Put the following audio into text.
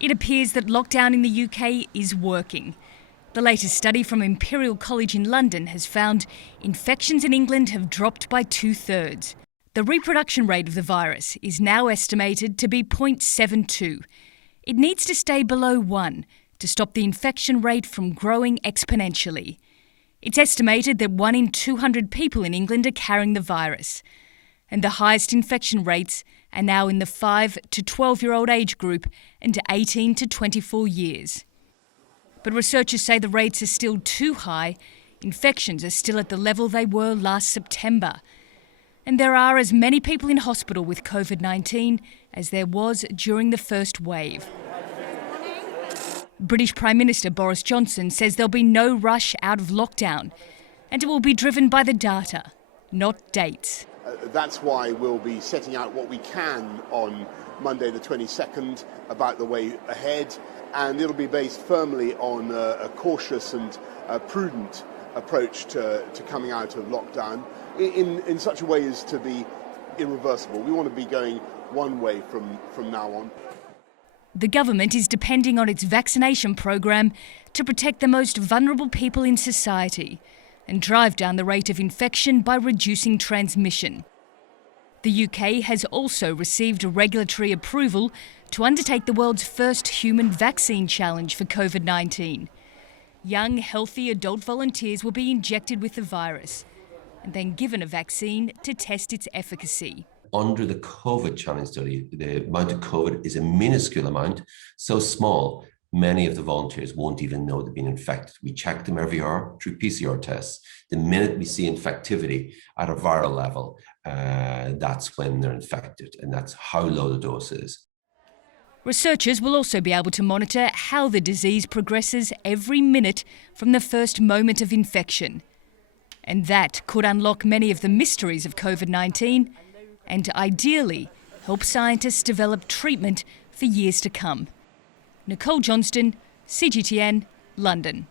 It appears that lockdown in the UK is working. The latest study from Imperial College in London has found infections in England have dropped by 2/3. The reproduction rate of the virus is now estimated to be 0.72. It needs to stay below 1 to stop the infection rate from growing exponentially. It's estimated that 1 in 200 people in England are carrying the virus. And the highest infection rates are now in the 5 to 12-year-old age group and 18 to 24 years. But researchers say the rates are still too high. Infections are still at the level they were last September. And there are as many people in hospital with COVID-19 as there was during the first wave. British Prime Minister Boris Johnson says there'll be no rush out of lockdown, and it will be driven by the data, not dates. That's why we'll be setting out what we can on Monday the 22nd about the way ahead, and it'll be based firmly on a cautious and prudent approach to coming out of lockdown in such a way as to be irreversible. We want to be going one way from now on. The government is depending on its vaccination program to protect the most vulnerable people in society and drive down the rate of infection by reducing transmission. The UK has also received regulatory approval to undertake the world's first human vaccine challenge for COVID-19. Young, healthy adult volunteers will be injected with the virus and then given a vaccine to test its efficacy. Under the COVID challenge study, the amount of COVID is a minuscule amount, so small, many of the volunteers won't even know they've been infected. We check them every hour through PCR tests. The minute we see infectivity at a viral level, that's when they're infected, and that's how low the dose is. Researchers will also be able to monitor how the disease progresses every minute from the first moment of infection. And that could unlock many of the mysteries of COVID-19 and ideally help scientists develop treatment for years to come. Nicole Johnston, CGTN, London.